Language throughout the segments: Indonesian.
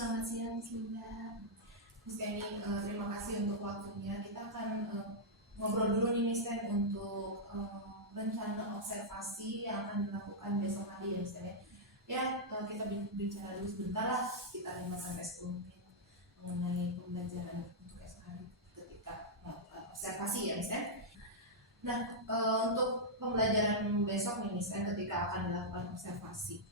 Selamat siang, Linda. Miss Kenny, terima kasih untuk waktunya. Kita akan ngobrol dulu nih Miss Ken untuk rencana observasi yang akan dilakukan besok hari ya Miss Ken. Kita bicara dulu sebentar lah, sekitar 5-10 menit mengenai pembelajaran untuk esok hari ketika observasi ya Miss Ken. Nah, untuk pembelajaran besok nih Miss Ken, ketika akan dilakukan observasi,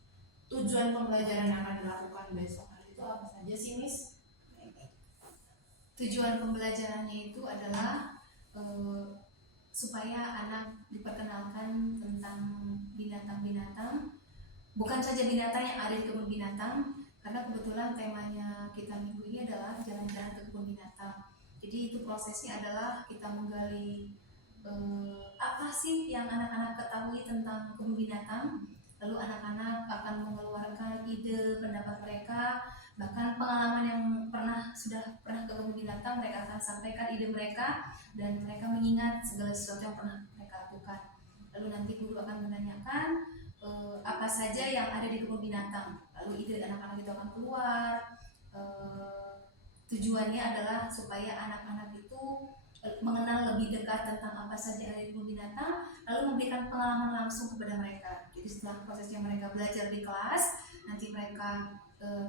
tujuan pembelajaran yang akan dilakukan besok hari itu apa saja sih Miss? Tujuan pembelajarannya itu adalah supaya anak diperkenalkan tentang binatang-binatang, bukan saja binatang yang ada di kebun binatang, karena kebetulan temanya kita minggu ini adalah jalan-jalan ke kebun binatang. Jadi itu prosesnya adalah kita menggali apa sih yang anak-anak ketahui tentang kebun binatang, lalu anak-anak akan mengeluarkan ide pendapat mereka, bahkan pengalaman yang sudah pernah ke kebun binatang, mereka akan sampaikan ide mereka dan mereka mengingat segala sesuatu yang pernah mereka lakukan. Lalu nanti guru akan menanyakan apa saja yang ada di kebun binatang, lalu ide anak-anak itu akan keluar. Tujuannya adalah supaya anak-anak itu mengenal lebih dekat tentang apa saja yang ada di kebun binatang, lalu memberikan pengalaman langsung kepada mereka. Jadi setelah prosesnya mereka belajar di kelas, nanti mereka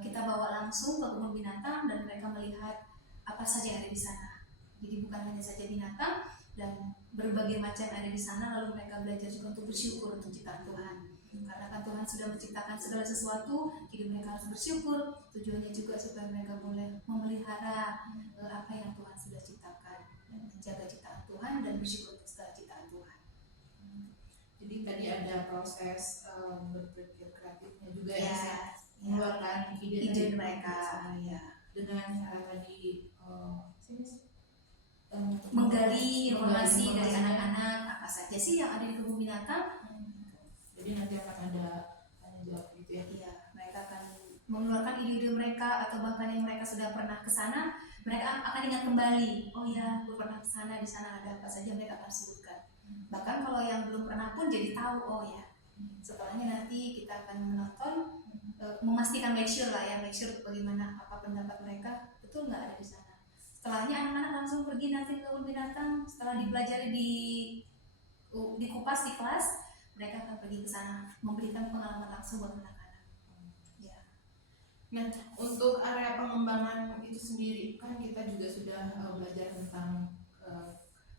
kita bawa langsung ke kebun binatang dan mereka melihat apa saja yang ada di sana. Jadi bukan hanya saja binatang dan berbagai macam yang ada di sana, lalu mereka belajar juga untuk bersyukur untuk ciptaan Tuhan. Karena kan Tuhan sudah menciptakan segala sesuatu, jadi mereka harus bersyukur. Tujuannya juga supaya mereka boleh memelihara apa yang Tuhan sudah ciptakan dan menjaga ciptaan Tuhan dan bersyukur untuk segala ciptaan Tuhan. Jadi tadi ada proses berpikir kreatifnya juga ya, mengeluarkan ide mereka dengan cara tadi menggali informasi dari anak-anak apa saja sih yang ada di kebun binatang. Jadi nanti akan ada tanya jawab gitu ya. Iya, mereka akan mengeluarkan ide-ide mereka atau bahkan yang mereka sudah pernah ke sana, mereka akan ingat kembali. Oh ya, aku pernah ke sana, di sana ada apa saja, mereka akan sebutkan. Bahkan kalau yang belum pernah pun jadi tahu, oh ya. Setelahnya nanti kita akan menonton, memastikan make sure bagaimana apa pendapat mereka, betul nggak ada di sana. Setelahnya anak-anak langsung pergi nanti ke kebun binatang, setelah dipelajari dikupas di kelas, mereka akan pergi ke sana memberikan pengalaman langsung buat anak-anak. Ya. Nah, untuk area pengembangan itu sendiri kan kita juga sudah belajar tentang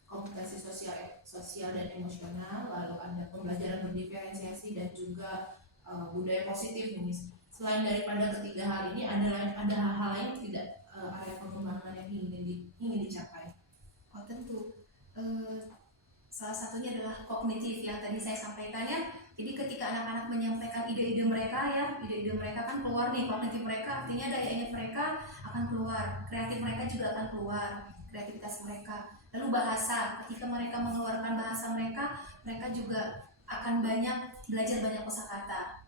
kompetensi sosial dan emosional, lalu ada pembelajaran berdiferensiasi dan juga budaya positif nih. Selain daripada ketiga hal ini, ada hal-hal lain tidak area pengembangan yang ingin dicapai? Oh tentu. Salah satunya adalah kognitif yang tadi saya sampaikan ya. Jadi ketika anak-anak menyampaikan ide-ide mereka ide-ide mereka kan keluar nih, kognitif mereka artinya daya ingat mereka akan keluar, kreatif mereka juga akan keluar, kreativitas mereka. Lalu bahasa, ketika mereka mengeluarkan bahasa mereka juga akan belajar banyak kosakata.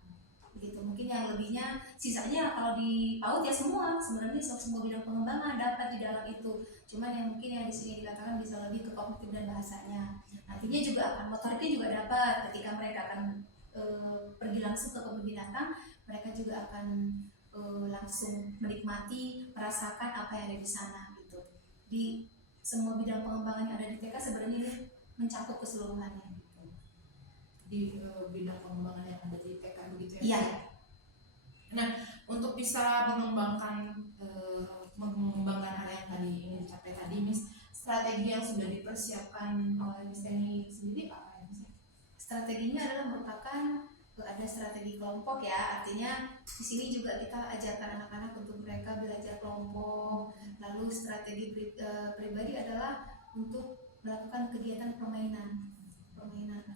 Begitu. Mungkin yang lebihnya sisanya kalau di PAUD ya sebenarnya semua bidang pengembangan dapat di dalam itu. Cuman yang mungkin yang di sini dikatakan bisa lebih ke kognitif dan bahasanya. Nantinya juga akan motoriknya juga dapat ketika mereka akan pergi langsung ke kebun binatang, mereka juga akan langsung menikmati, merasakan apa yang ada di sana gitu. Di semua bidang pengembangan yang ada di TK sebenarnya ini mencakup keseluruhannya. Di bidang pengembangan yang ada di TK begitu ya? Iya. Nah, untuk bisa mengembangkan area yang tadi ingin dicapai tadi, Miss, strategi yang sudah dipersiapkan oleh Miss Kenny sendiri apa ya, Miss? Strateginya adalah merupakan ada strategi kelompok ya, artinya di sini juga kita ajarkan anak-anak untuk mereka belajar kelompok. Lalu strategi pribadi adalah untuk melakukan kegiatan permainan.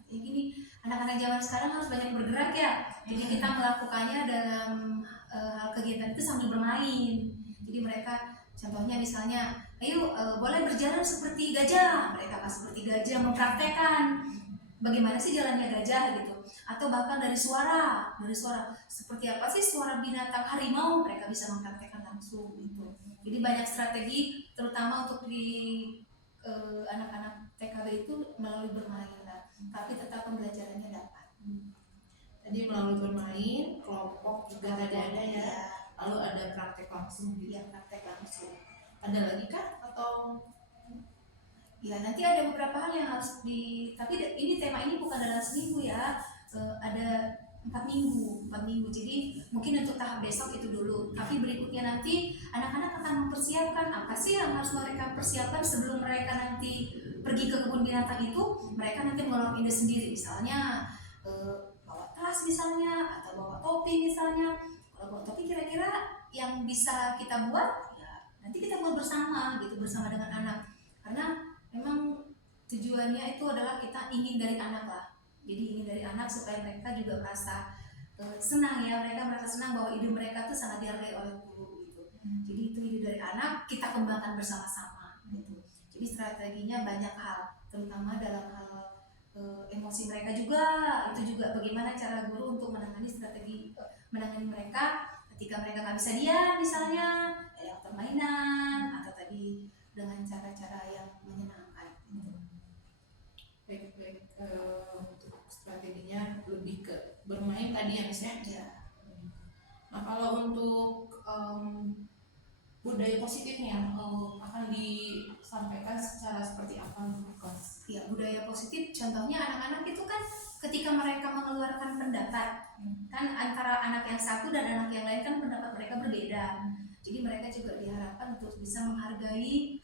Ya gini, anak-anak zaman sekarang harus banyak bergerak ya. Jadi kita melakukannya dalam hal kegiatan itu sambil bermain. Jadi mereka contohnya misalnya, ayo boleh berjalan seperti gajah. Mereka akan seperti gajah mempraktekkan bagaimana sih jalannya gajah gitu. Atau bahkan dari suara seperti apa sih suara binatang harimau, mereka bisa mempraktekkan langsung gitu. Jadi banyak strategi terutama untuk di anak-anak TKB itu melalui bermain lah, tapi tetap pembelajarannya dapat. Tadi melalui bermain, kelompok juga tadi ada ya. lalu ada praktek langsung gitu. Ya, praktek langsung. Ada lagi kah atau Ya, nanti ada beberapa hal yang harus tapi ini tema ini bukan dalam seminggu ya. Ada 4 minggu. Jadi mungkin untuk tahap besok itu dulu. Tapi berikutnya nanti anak-anak akan mempersiapkan apa sih yang harus mereka persiapkan sebelum mereka nanti pergi ke kebun binatang itu. Mereka nanti mengeluarkan ide sendiri, misalnya bawa tas misalnya, atau bawa topi misalnya. Kalau bawa topi kira-kira yang bisa kita buat, ya nanti kita buat bersama gitu, bersama dengan anak. Karena memang tujuannya itu adalah kita ingin dari anak lah. Jadi ingin dari anak supaya mereka juga merasa senang ya, mereka merasa senang bahwa ide mereka tuh sangat dihargai oleh guru gitu. Jadi itu ide dari anak kita kembangkan bersama-sama gitu. Jadi strateginya banyak hal, terutama dalam hal emosi mereka juga. Itu juga bagaimana cara guru untuk menangani mereka ketika mereka nggak bisa diam misalnya, ya permainan atau tadi dengan cara-cara yang menyenangkan. baik untuk strateginya lebih ke bermain tadi ya Miss ya? Ya. Nah kalau untuk budaya positifnya akan disampaikan secara seperti apa untuk kelas? Ya, budaya positif contohnya anak-anak itu kan ketika mereka mengeluarkan pendapat, kan antara anak yang satu dan anak yang lain kan pendapat mereka berbeda. Jadi mereka juga diharapkan untuk bisa menghargai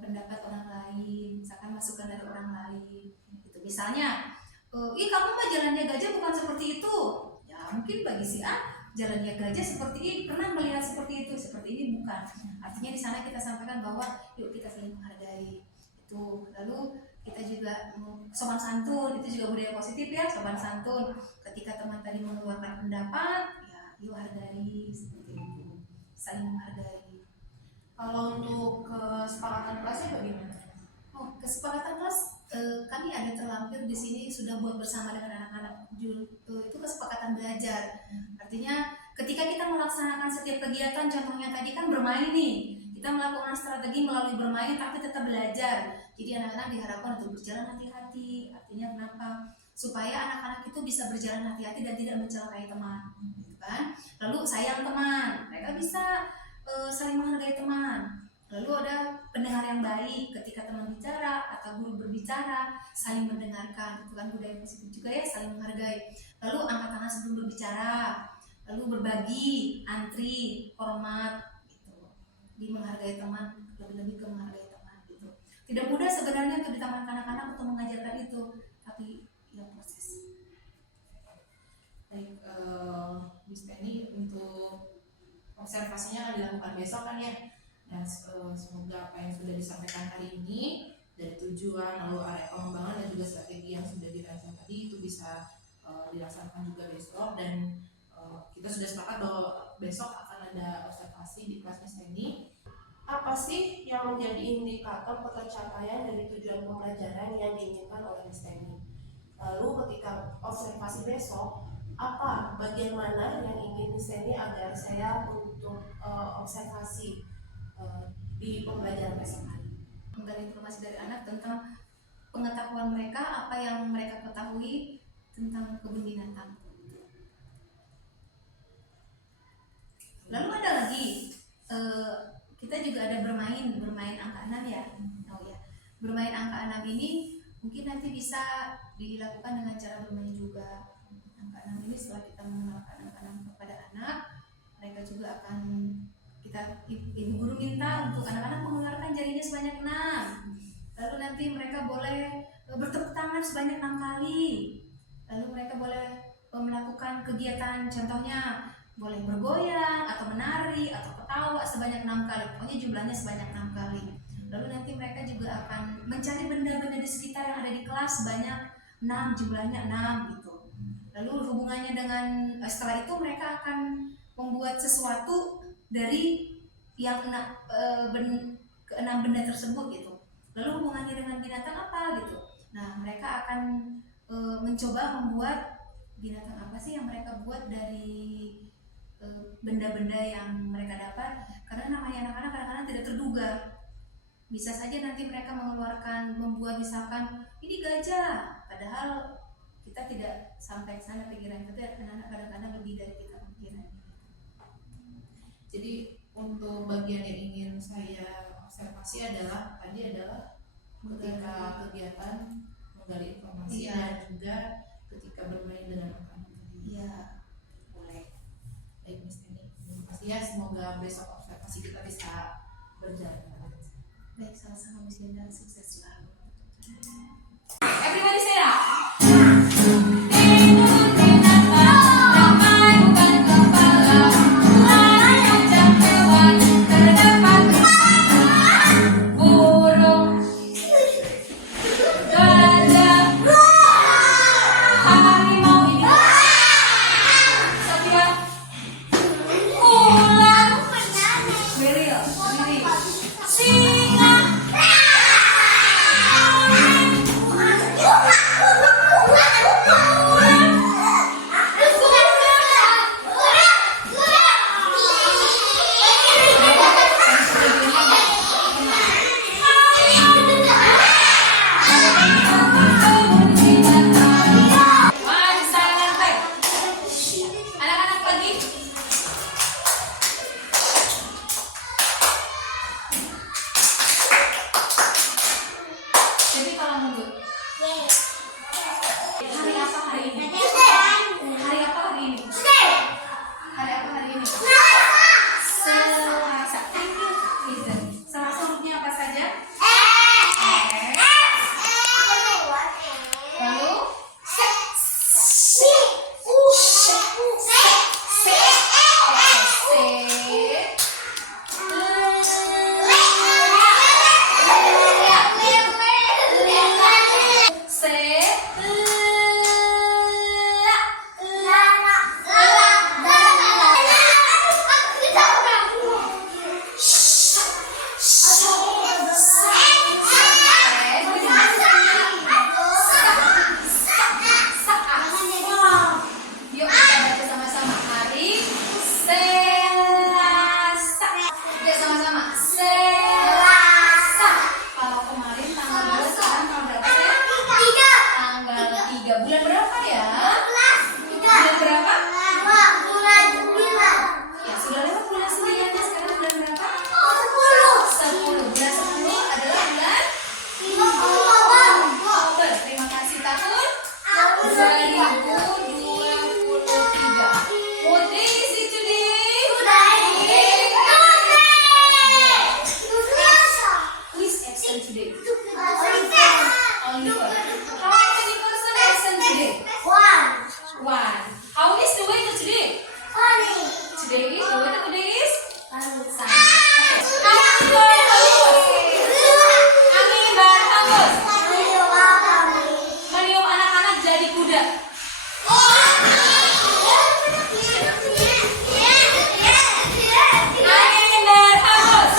pendapat orang lain, misalkan masukan dari orang lain gitu. Misalnya ih kamu mah jalannya gajah bukan seperti itu, ya mungkin bagi si A jalannya gajah seperti ini, pernah melihat seperti itu, seperti ini bukan. Artinya di sana kita sampaikan bahwa yuk kita saling menghargai itu. Lalu kita juga sopan santun, itu juga budaya positif ya, sopan santun. Ketika teman tadi mengeluarkan pendapat, ya yuk hargai, seperti itu, saling menghargai. Kalau untuk kesepakatan kelasnya bagaimana? Oh, kesepakatan kelas kami ada terlampir di sini sudah buat bersama dengan anak-anak. Itu kesepakatan belajar. Artinya ketika kita melaksanakan setiap kegiatan, contohnya tadi kan bermain nih, kita melakukan strategi melalui bermain tapi tetap belajar. Jadi anak-anak diharapkan untuk berjalan hati-hati. Artinya kenapa? Supaya anak-anak itu bisa berjalan hati-hati dan tidak mencelakai teman, gitu kan? Lalu sayang teman, mereka bisa saling menghargai teman. Lalu ada pendengar yang baik, ketika teman bicara atau guru berbicara, saling mendengarkan, itu kan budaya positif juga ya, saling menghargai. Lalu angkat tangan sebelum berbicara, lalu berbagi, antri, hormat, gitu. Di menghargai teman, lebih-lebih ke menghargai teman gitu. Tidak mudah sebenarnya untuk ditamankan anak-anak untuk mengajarkan itu, tapi ya proses. Baik, Miss Penny, untuk observasinya akan dilakukan besok kan ya. Dan semoga apa yang sudah disampaikan hari ini dari tujuan lalu area pengembangan dan juga strategi yang sudah dirancang tadi itu bisa dilaksanakan juga besok. Dan kita sudah sepakat bahwa besok akan ada observasi di kelas Miss Penny. Apa sih yang menjadi indikator pencapaian dari tujuan pembelajaran yang diinginkan oleh Miss Penny? Lalu ketika observasi besok, apa bagian mana yang ingin Miss Penny agar saya untuk observasi di pembelajaran besok hari? Menggali informasi dari anak tentang pengetahuan mereka, apa yang mereka ketahui tentang kebun binatang. Lalu ada lagi kita juga ada bermain angka 6 ya. Oh ya, bermain angka 6 ini mungkin nanti bisa dilakukan dengan cara bermain juga. Angka 6 ini setelah kita mengenalkan angka 6 kepada anak, mereka juga akan ibu guru minta untuk anak-anak mengeluarkan jarinya sebanyak 6. Lalu nanti mereka boleh bertepuk tangan sebanyak 6 kali. Lalu mereka boleh melakukan kegiatan, contohnya boleh bergoyang atau menari atau ketawa sebanyak 6 kali. Pokoknya jumlahnya sebanyak 6 kali. Lalu nanti mereka juga akan mencari benda-benda di sekitar yang ada di kelas sebanyak 6, jumlahnya 6 gitu. Lalu hubungannya dengan setelah itu mereka akan membuat sesuatu dari yang keenam benda tersebut gitu. Lalu hubungannya dengan binatang apa gitu. Nah mereka akan mencoba membuat binatang apa sih yang mereka buat dari benda-benda yang mereka dapat. Karena namanya anak-anak kadang-kadang tidak terduga. Bisa saja nanti mereka membuat misalkan ini gajah, padahal kita tidak sampai ke sana pikiran, tapi anak-anak kadang-kadang lebih dari kita pikiran. observasi adalah ketika kegiatan menggali informasi Iya. dan juga ketika bermain dengan anak-anak. Iya, boleh. Baik Miss Teni, terima kasih ya. Semoga besok observasi kita bisa berjalan. Baik, sama-sama Miss Linda, sukses selalu. Everybody say that. Anak-anak pergi. Jadi kalau mundur. Hari apa hari ini? Hari apa hari ini? Hari apa hari ini? Selasa. Thank you. Listen. Selasa hurufnya apa saja? Lalu yuk kita baca sama-sama hari Selasa. Yuk sama-sama Selasa. Kalau kemarin tanggal 2, sekarang tanggal berapa ya? Tanggal 3. Bulan berapa ya? Bulan berapa? Ya sudah lewat bulan 9 ya. Sekarang bulan berapa? 10. Bulan 10 adalah bulan Oktober. Terima kasih tahun 2023. What day is it today? Who is absent today? Only one. How many person absent today? One. How is the weather today? Today, the weather today is sunny. Okay. Angin berhembus. Meniup anak-anak jadi kuda. Angin berhembus.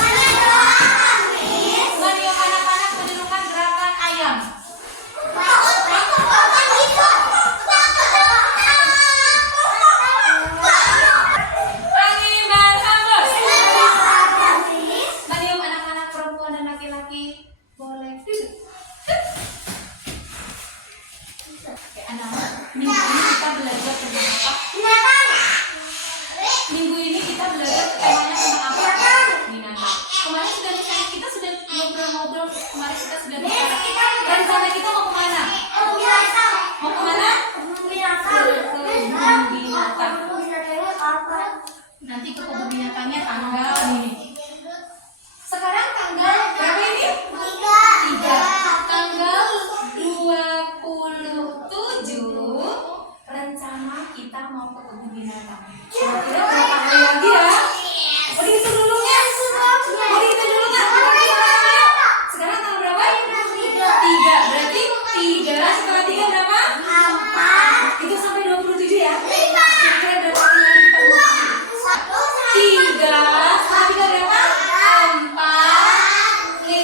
Meniup anak-anak menirukan gerakan ayam. Angin berhembus. Meniup anak-anak perempuan dan laki-laki boleh duduk. Oke, anak-anak, minggu ini kita belajar tentang apa? Minggu ini kita belajar temanya tentang apa? Binatang. Kemarin kita sudah ngobrol-ngobrol. Kemarin kita sudah bicara. Rencana kita mau kemana? Mau kemana? Ke kebun binatang. Nanti ke kebun binatangnya tanggal ini. Sekarang tanggal berapa ini? 3. Tanggal 27 rencana kita mau ke kebun binatang. Kira-kira berapa hari lagi ya? Mau dihitung dulu ya? Mau dihitung dulu nggak? Sekarang tanggal berapa? 3. Berarti 3 setelah 3 berapa? Itu sampai 27 ya? Kira-kira berapa hari lagi kita mau? 3 setelah 3 berapa? 4, 5,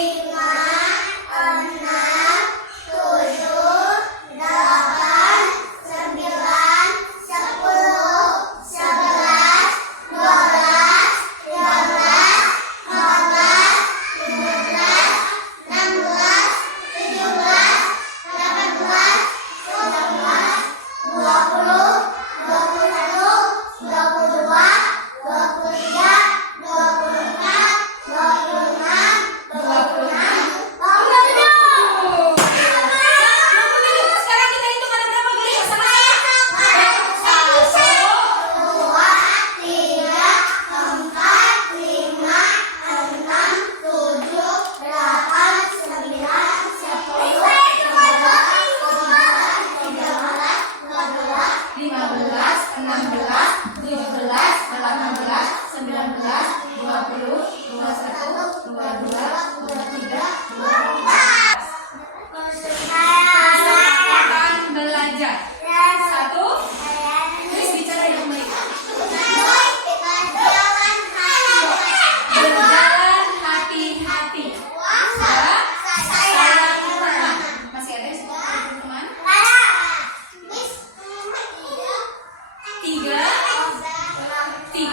3.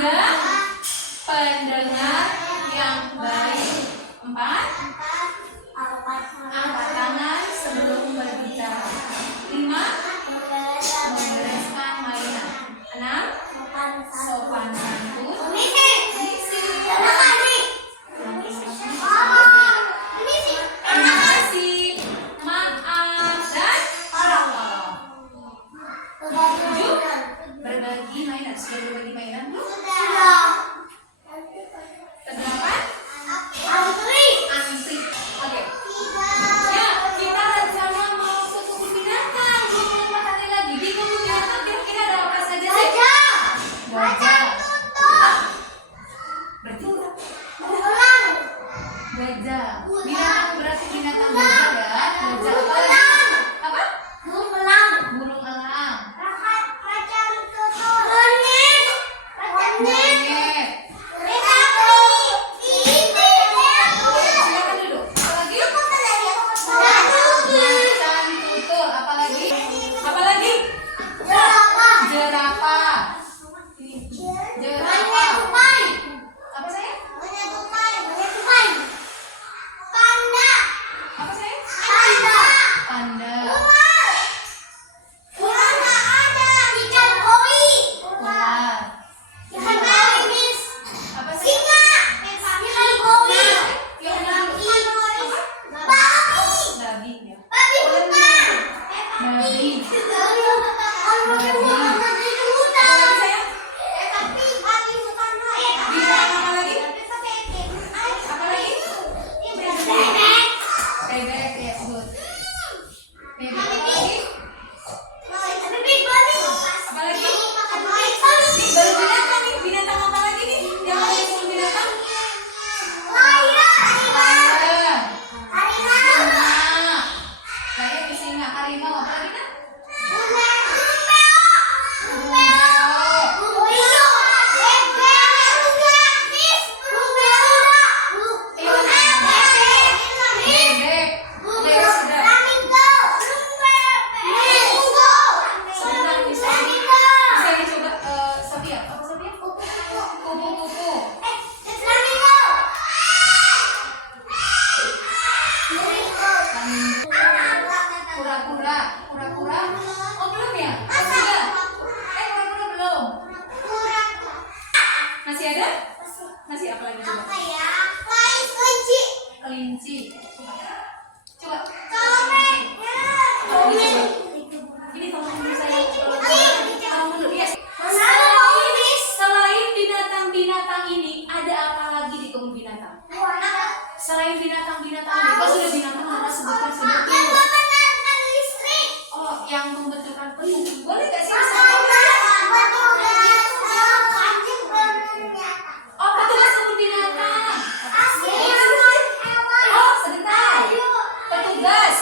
Pendengar yang baik. 4. Angkat tangan sebelum berbicara. 5. Membereskan mainan. 6. Sopan santun. Terima kasih. Maaf dan tolong. 7. Berbagi mainan. Sudah berbagi mainan belum? Ke-8. Antri. Oke. Ya, kita rencana mau ke kebun binatang. Belum hari lagi di kebun binatang kira-kira ada apa saja sih? Gajah. Berarti gajah. Binatang berarti binatang gajah ya. Gajah apa lagi? Apa? Burung elang. Monyet. Silakan duduk. Apa lagi? Macan tutul. Apa lagi? Apa lagi? Jerapah. Jerapah. Apa saya? Apa saya? Panda. Ular. Apa saya? Yang lalu. Babi ya. Babi. Binatang apa lagi? Apa lagi? Bebek, yes, good. Bebek apa lagi? Apa lagi? Baru binatang nih, binatang apa lagi nih? Yang ada di binatang? Lion. Singa. Saya di singa. Harimau apa lagi kan? Bebek. Ya sudah. Sebentar bisa dicoba Sofia. Apa Sofia? Kupu-kupu. Kura-kura. Kura-kura. Oh belum ya? Oh, sudah. Kura-kura belum. Masih ada? Masih apa lagi coba? Kelinci. Coba. Oh, ini coba. Ini tolong dulu saya. Tolong dulu. Yes. Selain binatang-binatang ini, ada apa lagi di kebun binatang? Selain binatang-binatang ini, kalau sudah binatang harus sebutkan dulu. Oh, yang membetulkan penuh. Boleh nggak sih? Oh, petugas kebun binatang. Oh, sebentar. Petugas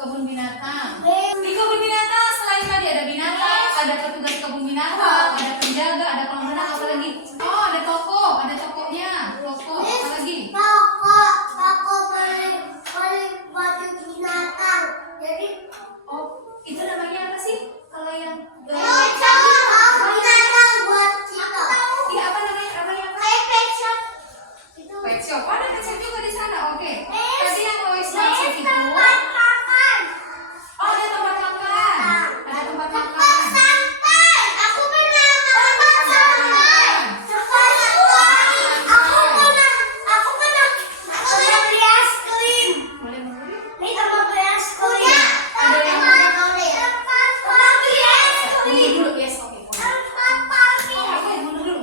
kebun binatang. Di kebun binatang selain tadi ada binatang, ada petugas kebun binatang, ada penjaga, ada kolam renang, apa lagi? Oh, ada toko, ada tokonya. Toko, apa lagi? Oh, itu namanya apa sih? Kalau yang iya, apa namanya? Pet shop. Oh, ada pet shop juga di sana. Oke. Tadi yang Lois maksud itu. Oh, ada tempat makan. Ada tempat makan. Boleh membeli? Ada yang mundur dulu. Yes, oke. Oke, mundur dulu.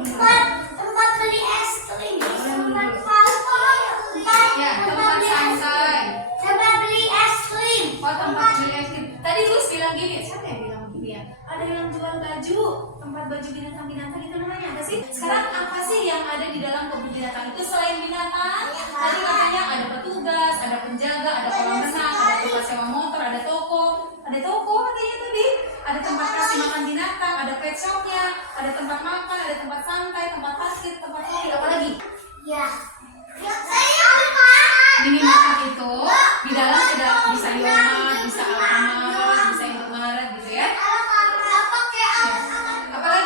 Ya, tempat santai. Oh, tempat beli es krim. Tadi Gus bilang gini, siapa yang bilang gini ya? Ada yang jual baju, tempat baju binatang-binatang itu namanya apa sih? Sekarang apa sih yang ada di dalam kebun binatang itu selain binatang? Tadi katanya ada petugas, ada penjaga, ada kolam renang, ada tempat sewa motor, ada toko katanya tadi. Ada tempat kasih makan binatang, ada pet shopnya, ada tempat makan, ada tempat santai, tempat parkir, tempat kopi, apa lagi? Minimarket itu di dalam sudah bisa Yoma, bisa Alfamart, bisa Indomaret gitu ya. Apa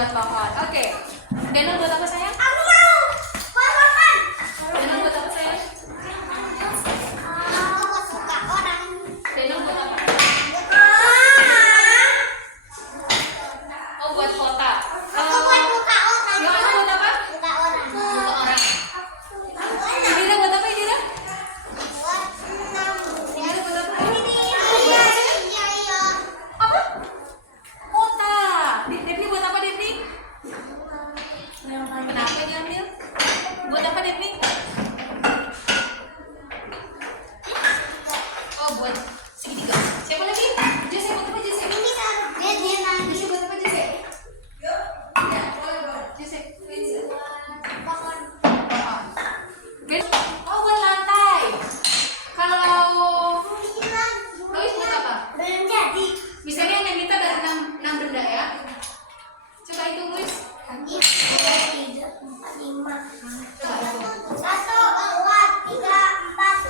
buat pohon. Oke. Daniel buat apa sayang? Aku mau pohon. Daniel buat apa sayang? Aku suka orang. Daniel buat apa? Oh, buat kota. Aku buat muka orang. Yohana buat apa? Muka orang. Buat orang. Indira buat apa, Indira? Buat enam. Indira buat apa? Iya, iya, iya. Apa? Kota. Devni buat apa, Devni? Kenapa diambil? Buat apa, Devni? Oh, buat segitiga. Siapa lagi? Jesse buat apa, Jesse? Ini kan dia nangis. Jesse buat apa, Jesse? Ya, Jesse. Vincent. Pohon. Pohon. Oh, buat lantai. Kalau Lois buat apa? Belum jadi. Misalnya yang minta dari 6 benda ya. Coba hitung, Lois. Tiga, empat, lima. Coba hitung. Satu, dua, tiga, empat.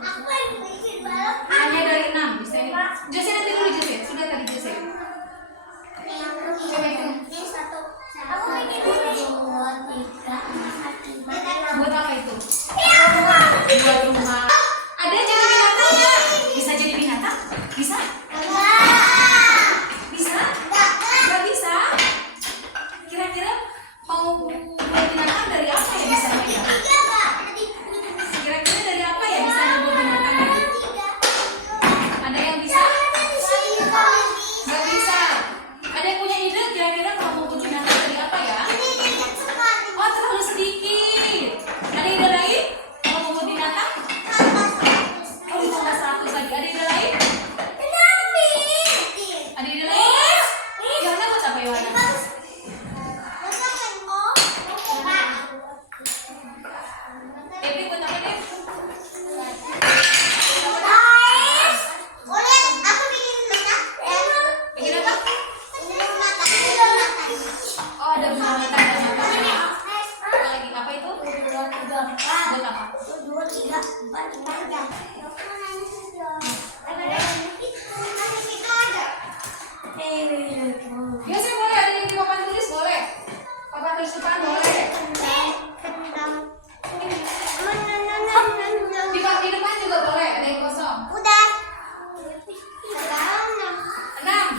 Aku yang bikin balok. Hanya dari 6 misalnya. Jesse nanti dulu Jesse. Sudah tadi Jesse. Coba hitung. Ini satu. Aku bikin dua, tiga, empat, lima, enam. Buat apa itu? Ya, Buat rumah. Ada jadi binatang ya? Bisa jadi binatang? Bisa? enggak. Bisa? Enggak. Nggak bisa? Kira-kira mau buat binatang dari apa ya misalnya ya? Tiga enggak? Tadi Kira-kira dari apa ya misalnya buat binatang ya? tiga. Ada yang bisa? Ada di sini kali. Nggak bisa. Ada yang punya ide kira-kira kalau mau buat binatang dari apa ya? Ini dikit sekali. Oh, terlalu sedikit. Ada ide lain? Kalau mau buat binatang? Oh, ditambah 100 lagi. Ada ide lain? Kenapa? Ada ide lain? Yohana buat apa Yohana? Devi buat apa Dev? Bikin apa? Oh, ada bunga matahari. Apa lagi? Apa itu? Buat apa? Biasanya boleh ada yang di papan tulis boleh. Papan tulis depan boleh. Di depan juga boleh. Ada yang kosong. Udah. Sekarang 6,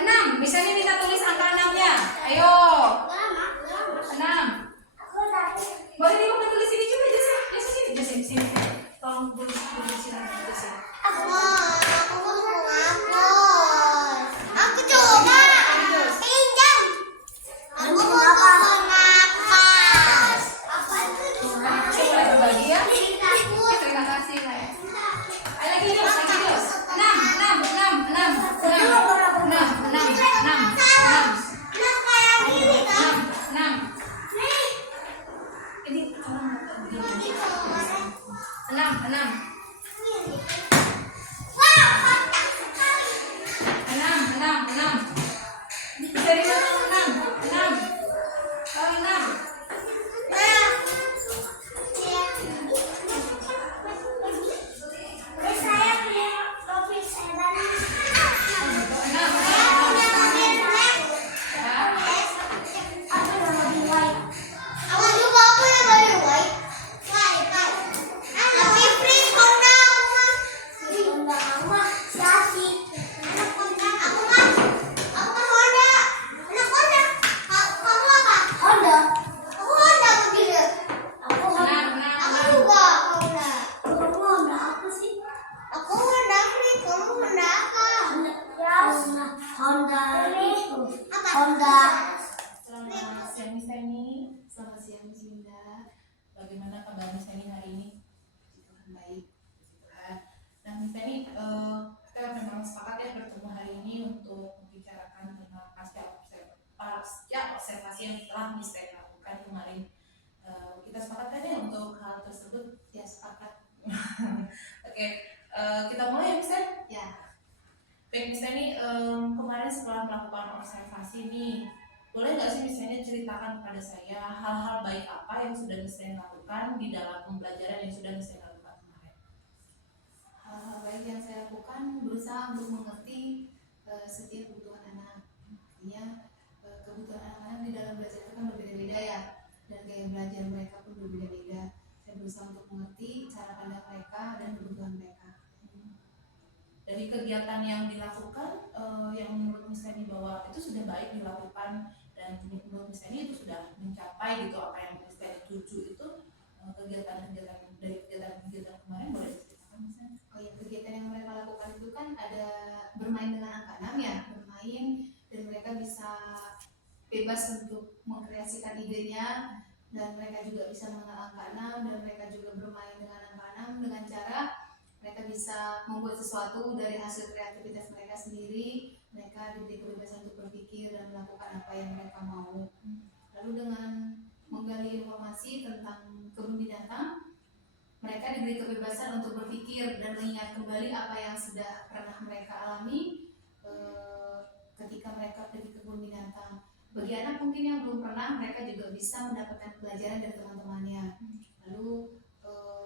6. Misalnya minta tulis angka 6-nya. Ayo. 6. Boleh di papan tulis ini juga Jesse. Jesse sini. Jesse di sini. Tolong tulisin lagi Jesse. Aku coba pinjam. Aku mau napas. Apa itu? Coba berbagi ya. Terima kasih lah ya. Ayo lagi Jos, lagi Jos. 6. Nah, kayak gini kan? 6. Ini orang 6. Wah, kotak sekali. 6. Bisa dihitung 6. Oh, 6. Nah, saya punya topi sedan. 6. Aku juga aku yang baru white. Tapi free Honda aku mah. Sasi. Anak Honda aku mah. Aku mah Honda. Anak Honda. Kamu apa? Honda. Aku Honda aku bilang. Aku Honda. 6. Aku juga Honda. Kamu Honda apa sih? Aku Honda free. Kamu Honda apa? Honda itu. Apa? Honda. Selamat siang Miss Teni. Selamat siang Miss Linda. Bagaimana kabar Miss Teni hari ini? Tuhan baik. Nah Miss Teni, kita memang sepakat ya bertemu hari ini untuk membicarakan tentang pasca observasi yang telah Miss Teni lakukan kemarin. Kita sepakat kan ya untuk hal tersebut? Ya, sepakat. Oke, kita mulai ya Miss Teni? Ya. Baik Miss Teni, kemarin setelah melakukan observasi nih, boleh nggak sih Miss Teni ceritakan kepada saya hal-hal baik apa yang sudah Miss Teni lakukan di dalam pembelajaran yang sudah Miss Teni lakukan kemarin? Hal-hal baik yang saya lakukan berusaha untuk mengerti setiap kebutuhan kegiatan yang dilakukan yang menurut Miss Teni bahwa itu sudah baik dilakukan dan menurut Miss Teni itu sudah mencapai gitu apa yang Miss Teni tuju itu, kegiatan-kegiatan dari kegiatan-kegiatan kemarin boleh diceritakan Miss Teni? Oh ya, kegiatan yang mereka lakukan itu kan ada bermain dengan angka 6 ya, bermain dan mereka bisa bebas untuk mengkreasikan idenya, dan mereka juga bisa mengenal angka 6 dan mereka juga bermain dengan angka 6 dengan cara mereka bisa membuat sesuatu dari hasil kreativitas mereka sendiri. Mereka diberi kebebasan untuk berpikir dan melakukan apa yang mereka mau. Lalu dengan menggali informasi tentang kebun binatang, mereka diberi kebebasan untuk berpikir dan mengingat kembali apa yang sudah pernah mereka alami ketika mereka pergi ke kebun binatang. Bagi anak mungkin yang belum pernah, mereka juga bisa mendapatkan pelajaran dari teman-temannya. Lalu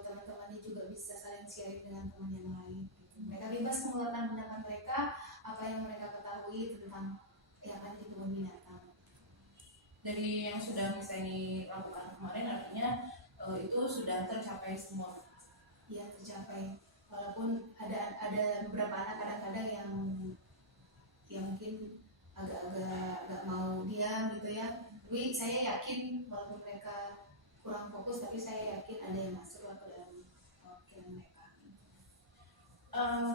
teman-temannya juga bisa saling sharing dengan teman yang lain. Mereka bebas mengeluarkan pendapat mereka, apa yang mereka ketahui tentang yang ada di kebun binatang. Dari yang sudah Miss Teni lakukan kemarin artinya itu sudah tercapai semua. Ya, tercapai. Walaupun ada beberapa anak kadang-kadang yang mungkin agak-agak nggak mau diam gitu ya. Tapi saya yakin walaupun mereka kurang fokus, tapi saya yakin ada yang masuk ke dalam pikiran mereka.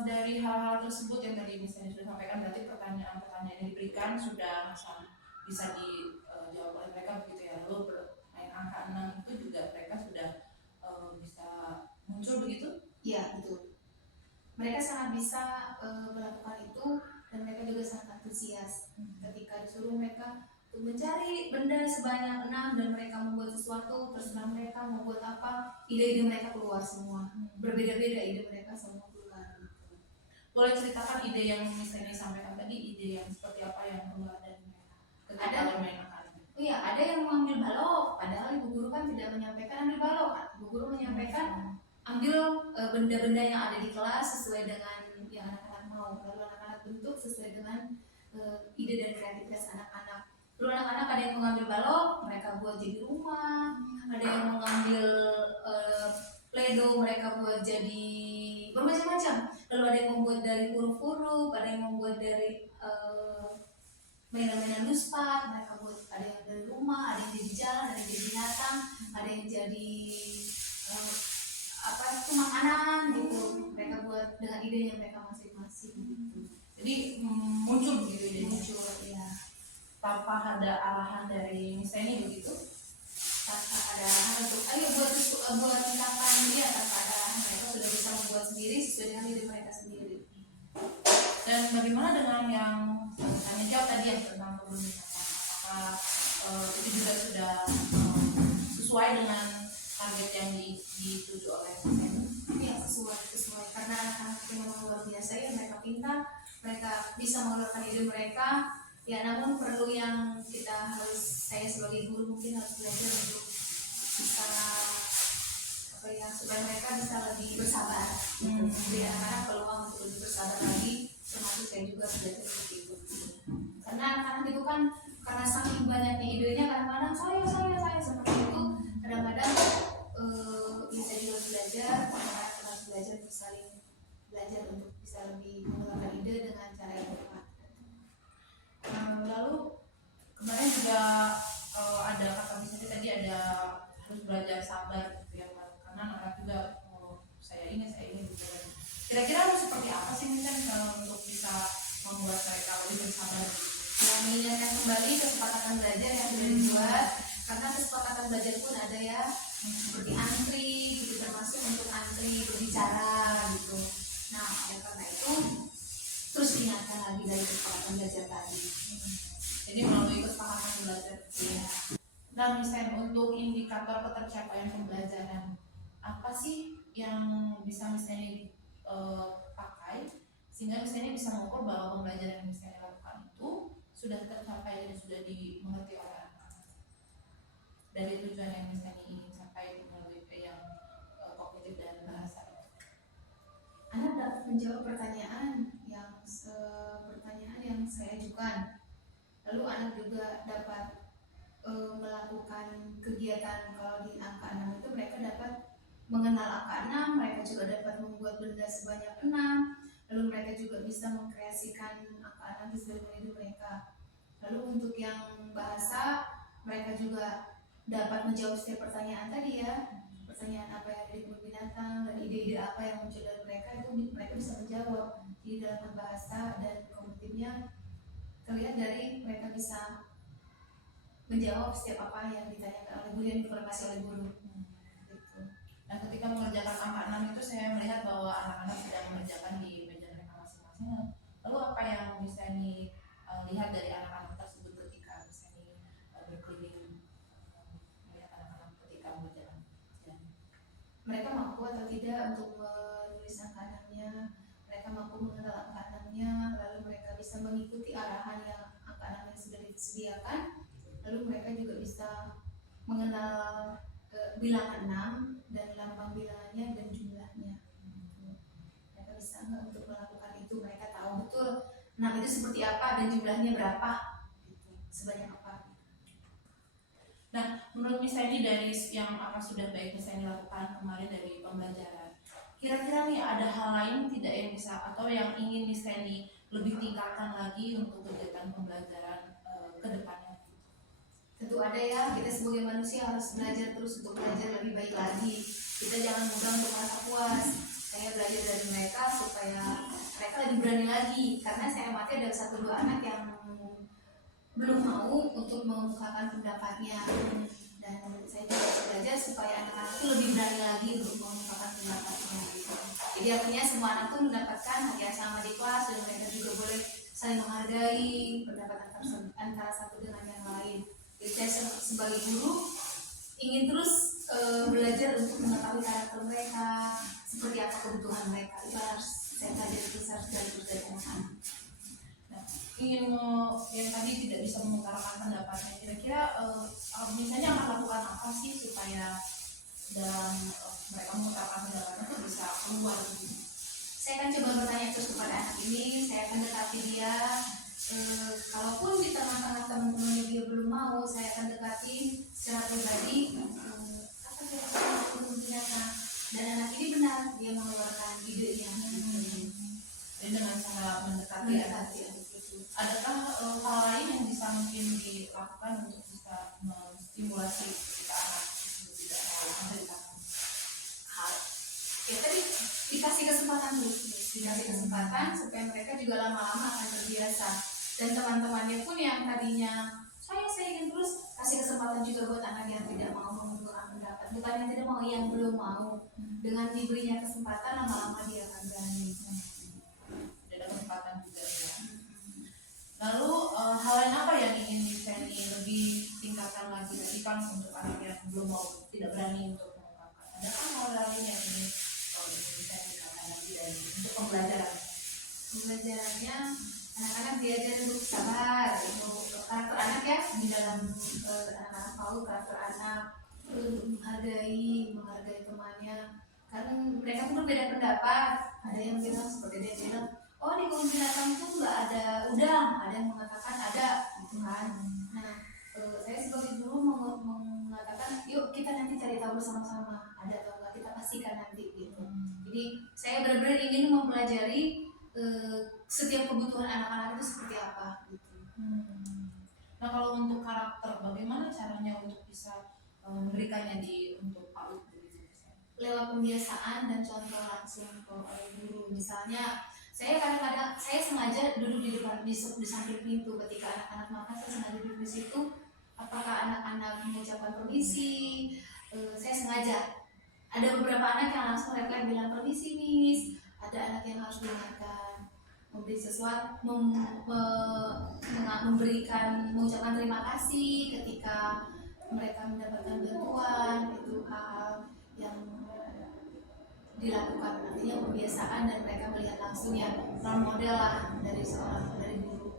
Dari hal-hal tersebut yang tadi Miss Teni sudah sampaikan, berarti pertanyaan-pertanyaan yang diberikan sudah bisa dijawab oleh mereka begitu ya. Lalu bermain angka 6 itu juga mereka sudah bisa muncul begitu? Iya, betul. Mereka sangat bisa melakukan itu dan mereka juga sangat antusias ketika disuruh mereka untuk mencari benda sebanyak 6 dan mereka membuat sesuatu, terserah mereka membuat apa, ide-ide mereka keluar semua. Berbeda-beda ide mereka semua keluar. Boleh ceritakan ide yang Miss Teni sampaikan tadi, ide yang seperti apa yang keluar dari mereka ketika Ada. bermain angka 6? Oh iya, ada yang mengambil balok, padahal ibu guru kan tidak menyampaikan ambil balok. Ibu guru menyampaikan ambil benda-benda yang ada di kelas sesuai dengan yang anak-anak mau. Lalu anak-anak bentuk sesuai dengan ide dan kreativitas anak-anak. Lalu anak-anak ada yang mengambil balok, mereka buat jadi rumah. Ada yang mengambil Play-Doh, mereka buat jadi bermacam-macam. Lalu ada yang membuat dari huruf-huruf, ada yang membuat dari mainan-mainan luspat, mereka buat ada yang dari rumah, ada yang jadi jalan, ada yang jadi binatang, ada yang jadi itu makanan gitu. Mereka buat dengan idenya mereka masing-masing gitu. Jadi muncul begitu ide Muncul ya, tanpa ada arahan dari Miss Teni begitu? tanpa ada arahan untuk ayo buat tindakan dia, tanpa ada arahan mereka sudah bisa membuat sendiri sesuai dengan ide mereka sendiri. Dan bagaimana dengan yang tanya jawab tadi ya tentang kebun binatang? Apakah itu juga sudah sesuai dengan target yang dituju oleh Miss Teni? Ya, sesuai karena anak-anak itu memang luar biasa ya, mereka pintar, mereka bisa mengeluarkan ide mereka ya. Namun perlu yang kita harus, saya sebagai guru mungkin harus belajar untuk bisa supaya mereka bisa lebih bersabar. Jadi anak-anak peluang untuk lebih bersabar lagi, termasuk saya juga belajar seperti itu. Karena anak-anak itu kan karena saking banyaknya idenya, kadang-kadang saya seperti itu. Kadang-kadang bisa juga belajar, anak-anak harus belajar untuk saling belajar untuk bisa lebih mengeluarkan ide dengan cara yang tepat. Lalu kemarin juga ada kata misalnya tadi ada harus belajar sabar gitu ya, karena anak-anak juga saya ini gitu. Kira-kira harus seperti apa sih misalnya untuk bisa membuat mereka lebih bersabar gitu? Ya, mengingatkan kembali kesepakatan belajar yang sudah dibuat, karena kesepakatan belajar pun ada ya, seperti antri gitu, termasuk untuk antri berbicara gitu. Nah, oleh karena itu terus diingatkan lagi dari kesepakatan belajar tadi. Jadi melalui kesepakatan belajar. Ya. Nah, misalnya untuk indikator ketercapaian pembelajaran, apa sih yang bisa misalnya pakai sehingga misalnya bisa mengukur bahwa pembelajaran yang misalnya lakukan itu sudah tercapai dan sudah dimengerti oleh anak-anak dari tujuan yang misalnya ingin capai melalui yang kognitif dan bahasa. Anda dapat menjawab pertanyaan yang saya ajukan. Lalu anak juga dapat melakukan kegiatan. Kalau di angka 6 itu mereka dapat mengenal angka 6, mereka juga dapat membuat benda sebanyak 6. lalu mereka juga bisa mengkreasikan angka analisis dari ide mereka. Lalu untuk yang bahasa, mereka juga dapat menjawab setiap pertanyaan tadi ya, pertanyaan apa yang ada di kebun binatang dan ide-ide apa yang muncul dari mereka, itu mereka bisa menjawab di dalam bahasa. Dan kognitifnya terlihat dari mereka bisa menjawab setiap apa yang ditanyakan oleh guru, yang informasi oleh guru. Gitu. Dan ketika mengerjakan angka 6 itu saya melihat bahwa anak-anak sedang mengerjakan di meja mereka masing-masing. Lalu apa yang bisa lihat dari anak-anak tersebut ketika misalnya berkeliling melihat anak-anak ketika mengerjakan ujian? Mereka mampu atau tidak untuk menulis angka-anaknya, mereka mampu mengenal angka-anaknya, lalu mereka bisa mengikuti arahan yang angka-anak yang sudah disediakan, lalu mereka juga bisa mengenal bilangan 6 dan lambang bilangannya dan jumlahnya. Mereka bisa nggak untuk melakukan itu, mereka tahu betul 6 itu seperti apa dan jumlahnya berapa, gitu, sebanyak apa. Nah, menurut Miss Sandy dari yang apa sudah baik Miss Sandy lakukan kemarin dari pembelajaran, kira-kira nih ada hal lain tidak yang bisa atau yang ingin Miss Sandy lebih tingkatkan lagi untuk kegiatan pembelajaran ke depannya? Tentu ada ya, kita sebagai manusia harus belajar terus untuk belajar lebih baik lagi. Kita jangan mudah untuk merasa puas. Saya belajar dari mereka supaya mereka lebih berani lagi. Karena saya amati ada 1-2 anak yang belum mau untuk mengemukakan pendapatnya. Dan saya juga belajar supaya anak-anak itu lebih berani lagi untuk mengemukakan pendapatnya. Jadi artinya semua anak itu mendapatkan hak yang sama di kelas, dan mereka juga boleh saling menghargai pendapat antara satu dengan yang lain. Jadi saya sebagai guru ingin terus belajar untuk mengetahui karakter mereka, seperti apa kebutuhan mereka. Itu harus saya pelajari terus, harus belajar terus dari anak-anak. Nah, ingin yang tadi tidak bisa mengutarakan pendapatnya, kira-kira misalnya akan lakukan apa sih supaya dalam mereka mengutarakan pendapatnya itu bisa keluar gitu? Saya akan coba bertanya terus kepada anak ini, saya akan dekati dia. Kalaupun di tengah-tengah teman-temannya dia belum mau, saya akan dekati secara pribadi apa kira-kira untuk binatang, dan anak ini benar dia mengeluarkan idenya. Jadi dengan cara mendekati anak, adakah hal lain yang bisa mungkin dilakukan untuk bisa menstimulasi ketika anak tersebut tidak mau menceritakan hal? Ya tadi dikasih kesempatan terus, dikasih kesempatan supaya mereka juga lama-lama akan terbiasa. Dan teman-temannya pun yang tadinya saya ingin terus, kasih kesempatan juga buat anak yang tidak mau mengungkapkan pendapat, bukan yang tidak mau, yang belum mau. Dengan diberinya kesempatan, lama-lama dia akan berani. Ada kesempatan juga ya. Lalu hal lain apa yang ingin Miss Sandy lebih tingkatkan lagi tadi kan untuk anak yang belum mau, tidak berani untuk mengungkapkan? Adakah hal lain yang ingin Miss Sandy tingkatkan lagi dari untuk pembelajaran? Pembelajarannya anak-anak diajar untuk sabar, untuk karakter anak ya, di dalam anak-anak tahu karakter anak, untuk menghargai temannya. Karena mereka pun berbeda pendapat. Ada yang bilang seperti dia bilang, oh di kebun binatang itu nggak ada udang, ada yang mengatakan ada, gitu kan. Nah, saya sebagai guru mengatakan, yuk kita nanti cari tahu bersama-sama, ada atau enggak, kita pastikan nanti gitu. Jadi saya benar-benar ingin mempelajari setiap kebutuhan anak-anak itu seperti apa gitu. Nah, kalau untuk karakter, bagaimana caranya untuk bisa memberikannya untuk PAUD begitu? Lewat pembiasaan dan contoh langsung oleh guru. Misalnya saya kadang-kadang saya sengaja duduk di depan di samping pintu ketika anak-anak makan, saya sengaja duduk di situ. Apakah anak-anak mengucapkan permisi? Saya sengaja. Ada beberapa anak yang langsung refleks bilang permisi miss. Ada anak yang harus dengarkan, memberi sesuatu, memberikan, mengucapkan terima kasih ketika mereka mendapatkan bantuan. Itu hal yang dilakukan, artinya pembiasaan, dan mereka melihat langsung ya, role model lah dari guru.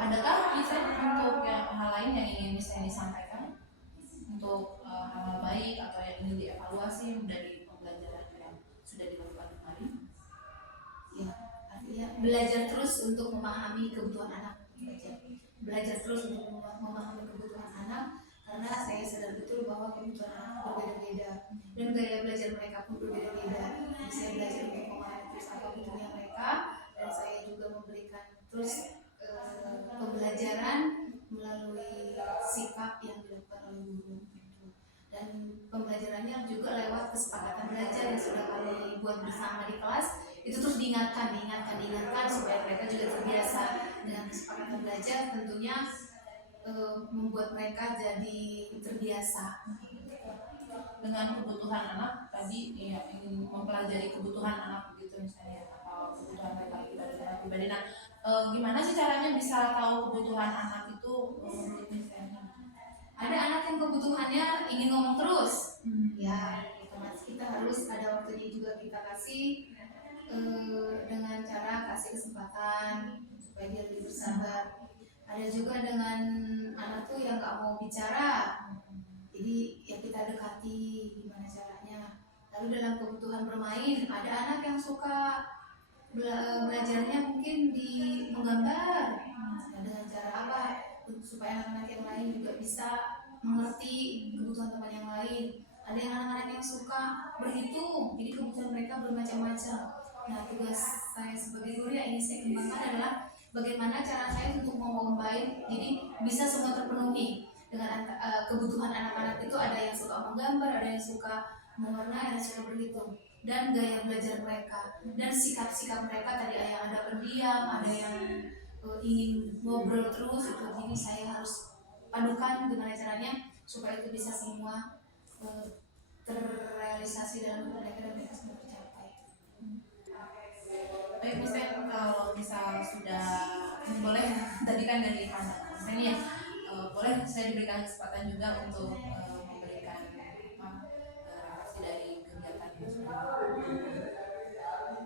Adakah bisa untuk hal lain yang ingin bisa disampaikan untuk hal baik atau yang ingin dievaluasi dari pembelajaran yang sudah dilakukan kemarin? Ya, artinya belajar terus untuk memahami kebutuhan anak. Belajar terus untuk memahami kebutuhan anak, karena saya sadar betul bahwa kebutuhan anak berbeda-beda dan gaya belajar mereka pun berbeda-beda. Saya belajar untuk memahami terus apa terus pembelajaran melalui sikap yang dilakukan oleh guru gitu. Dan pembelajarannya juga lewat kesepakatan belajar yang sudah kami buat bersama di kelas, itu terus diingatkan supaya mereka juga terbiasa dengan kesepakatan belajar, tentunya membuat mereka jadi terbiasa dengan kebutuhan anak tadi ya, ingin mempelajari kebutuhan anak begitu misalnya, atau kebutuhan mereka pribadi. Nah, gimana sih caranya bisa tahu kebutuhan anak itu menurut misalnya? Ada anak yang kebutuhannya ingin ngomong terus, ya otomatis kita harus ada waktunya juga kita kasih dengan cara kasih kesempatan supaya dia lebih bersabar. Ada juga dengan anak tuh yang nggak mau bicara, jadi ya kita dekati gimana caranya. Lalu dalam kebutuhan bermain, ada anak yang suka belajarnya mungkin di menggambar. Nah, dengan cara apa supaya anak-anak yang lain juga bisa mengerti kebutuhan teman yang lain. Ada yang anak-anak yang suka berhitung, jadi kebutuhan mereka bermacam-macam. Nah, tugas saya sebagai guru yang ingin saya kembangkan adalah bagaimana cara saya untuk mengombain jadi bisa semua terpenuhi dengan kebutuhan anak-anak itu. Ada yang suka menggambar, ada yang suka mewarnai, ada yang suka berhitung, dan gaya belajar mereka dan sikap-sikap mereka. Tadi ada yang ada pendiam, ada yang ingin ngobrol terus itu. Jadi saya harus padukan gimana caranya supaya itu bisa semua terrealisasi dalam mereka dan mereka semua tercapai. Baik misalnya kalau misal sudah boleh, tadi kan dari pandangan misalnya ya, boleh saya diberikan kesempatan juga untuk memberikan reaksi dari kegiatan ini.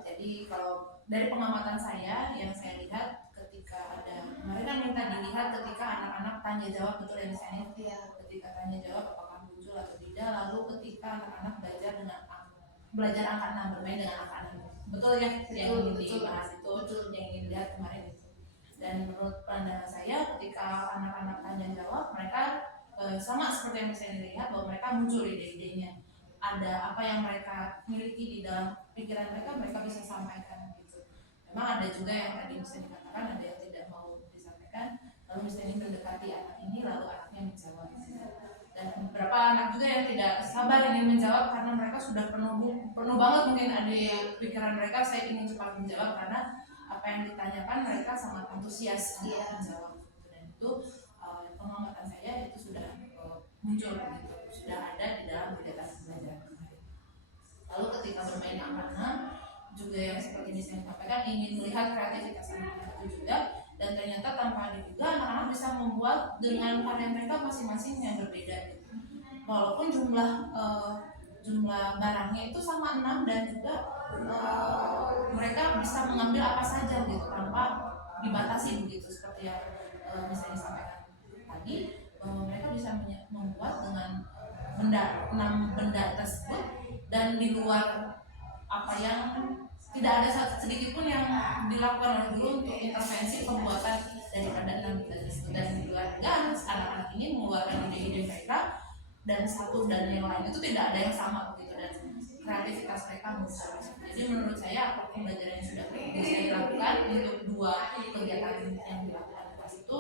Jadi kalau dari pengamatan saya yang saya lihat ketika ada kemarin kan minta dilihat ketika anak-anak tanya jawab, betul ya misalnya Ya. ketika tanya jawab apakah muncul atau tidak, lalu ketika anak-anak belajar angka 6 bermain dengan angka 6, betul ya yang ingin dibahas itu, yang ingin dilihat kemarin itu. Dan menurut pandangan saya ketika anak-anak tanya jawab mereka sama seperti yang bisa dilihat bahwa mereka muncul ide-idenya, ada apa yang mereka miliki di dalam pikiran mereka bisa sampaikan gitu. Memang ada juga yang tadi bisa dikatakan ada yang tidak mau disampaikan, lalu misalnya mendekati anak ini lalu anaknya menjawab. Dan beberapa anak juga yang tidak sabar ingin menjawab karena mereka sudah penuh banget mungkin ada pikiran mereka, saya ingin cepat menjawab karena apa yang ditanyakan mereka sangat antusias untuk menjawab. Dan itu pengamatan saya itu sudah muncul gitu, sudah ada di dalam kegiatan belajar. Lalu ketika bermain angka 6 juga yang seperti ini saya sampaikan, ingin melihat kreativitas anak-anak itu juga, dan ternyata tanpa diduga anak-anak bisa membuat dengan karya mereka masing-masing yang berbeda gitu. Walaupun jumlah barangnya itu sama 6 dan juga mereka bisa mengambil apa saja gitu tanpa dibatasi begitu, seperti yang misalnya disampaikan tadi, bahwa mereka bisa membuat dengan 6 benda tersebut, dan di luar apa yang tidak ada sedikit pun yang dilakukan oleh guru untuk intervensi pembuatan daripada 6 benda tersebut. Dan di luar anak-anak ini mengeluarkan ide-ide mereka, dan satu dan yang lain itu tidak ada yang sama begitu, dan kreativitas mereka muncul. Jadi menurut saya apapun pembelajaran yang sudah bisa dilakukan untuk 2 kegiatan yang dilakukan di kelas itu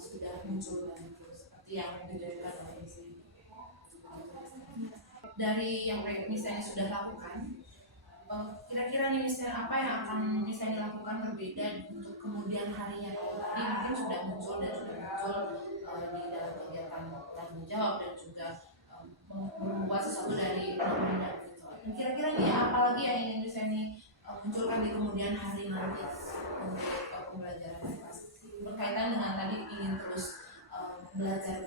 sudah muncul dan itu seperti yang dilakukan oleh dari yang misalnya sudah lakukan. Kira-kira nih misalnya apa yang akan bisa dilakukan berbeda untuk kemudian harinya? Tadi mungkin sudah muncul di dalam kegiatan tanggung jawab dan juga membuat sesuatu dari benda gitu. Kira-kira nih apa lagi yang ingin bisa munculkan di kemudian hari nanti untuk pembelajaran berkaitan dengan tadi ingin terus belajar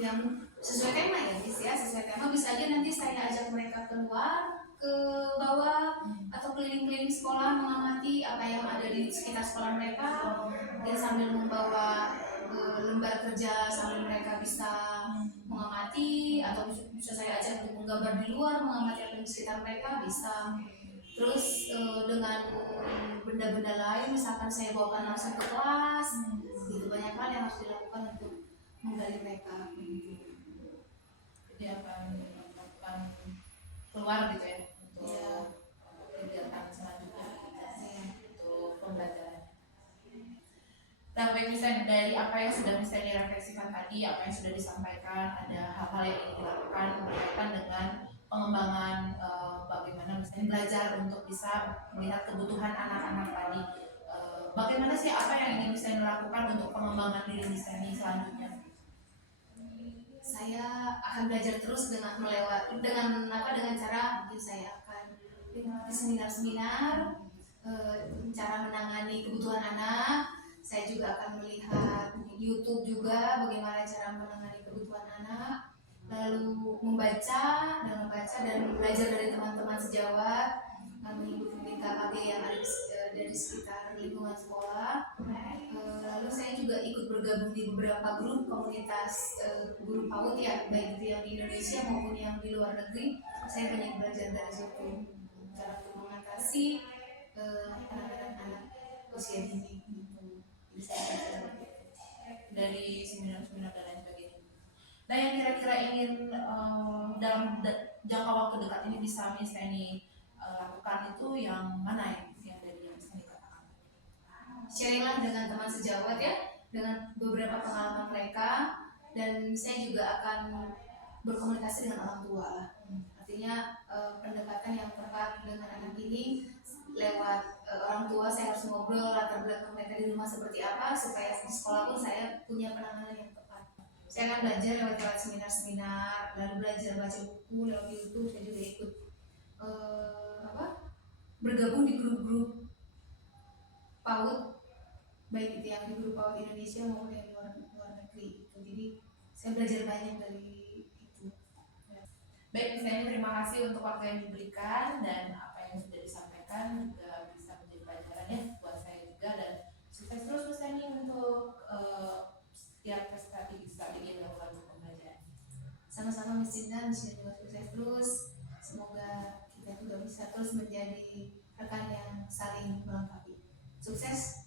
yang sesuai tema ya Gis ya, sesuai tema bisa aja nanti saya ajak mereka keluar ke bawah atau keliling-keliling sekolah mengamati apa yang ada di sekitar sekolah mereka, dan sambil membawa lembar kerja sambil mereka bisa mengamati, atau bisa saya ajak untuk menggambar di luar mengamati apa yang di sekitar mereka bisa. Terus dengan benda-benda lain misalkan saya bawakan langsung ke kelas gitu, banyak hal yang harus dilakukan untuk menggali mereka. Jadi akan melakukan keluar gitu ya untuk kegiatan selanjutnya untuk pembelajaran. Nah, baik Miss Tani, dari apa yang sudah Miss Tani refleksikan tadi, apa yang sudah disampaikan, ada hal-hal yang ingin dilakukan berkaitan dengan pengembangan bagaimana Miss Tani belajar untuk bisa melihat kebutuhan anak-anak tadi. Bagaimana sih apa yang ingin Miss Tani lakukan untuk pengembangan diri Miss Tani selanjutnya? Saya akan belajar terus dengan dengan cara mungkin saya akan mengikuti seminar-seminar, cara menangani kebutuhan anak. Saya juga akan melihat YouTube juga bagaimana cara menangani kebutuhan anak, lalu membaca dan belajar dari teman-teman sejawat, mengikuti KKG yang ada dari sekitar lingkungan sekolah. Lalu saya juga ikut bergabung di beberapa grup komunitas guru PAUD ya, baik itu yang di Indonesia maupun yang di luar negeri. Saya banyak belajar dari situ cara untuk mengatasi penanganan anak usia dini. Jadi saya belajar Dari seminar-seminar dan lain sebagainya. Nah, yang kira-kira ingin dalam jangka waktu dekat ini bisa Miss Tani lakukan itu yang mana yang dari yang Miss Tani katakan? sharinglah dengan teman sejawat ya, dengan beberapa pengalaman mereka, dan saya juga akan berkomunikasi dengan orang tua. Artinya pendekatan yang tepat dengan anak ini lewat orang tua. Saya harus ngobrol latar belakang mereka di rumah seperti apa supaya di sekolah pun saya punya penanganan yang tepat. Saya akan belajar lewat seminar-seminar, lalu belajar baca buku lewat YouTube. Saya juga ikut bergabung di grup-grup PAUD, baik itu yang di grup PAUD Indonesia maupun yang luar negeri. Jadi saya belajar banyak dari itu. Baik, Miss Tani, terima kasih untuk waktu yang diberikan dan apa yang sudah disampaikan juga bisa menjadi pelajaran ya buat saya juga, dan sukses terus Miss Tani untuk setiap strategi yang dilakukan untuk pembelajaran. Sama-sama Miss Cinta, Miss Cinta juga sukses terus. Semoga kita juga bisa terus menjadi rekan yang saling melengkapi. Sukses.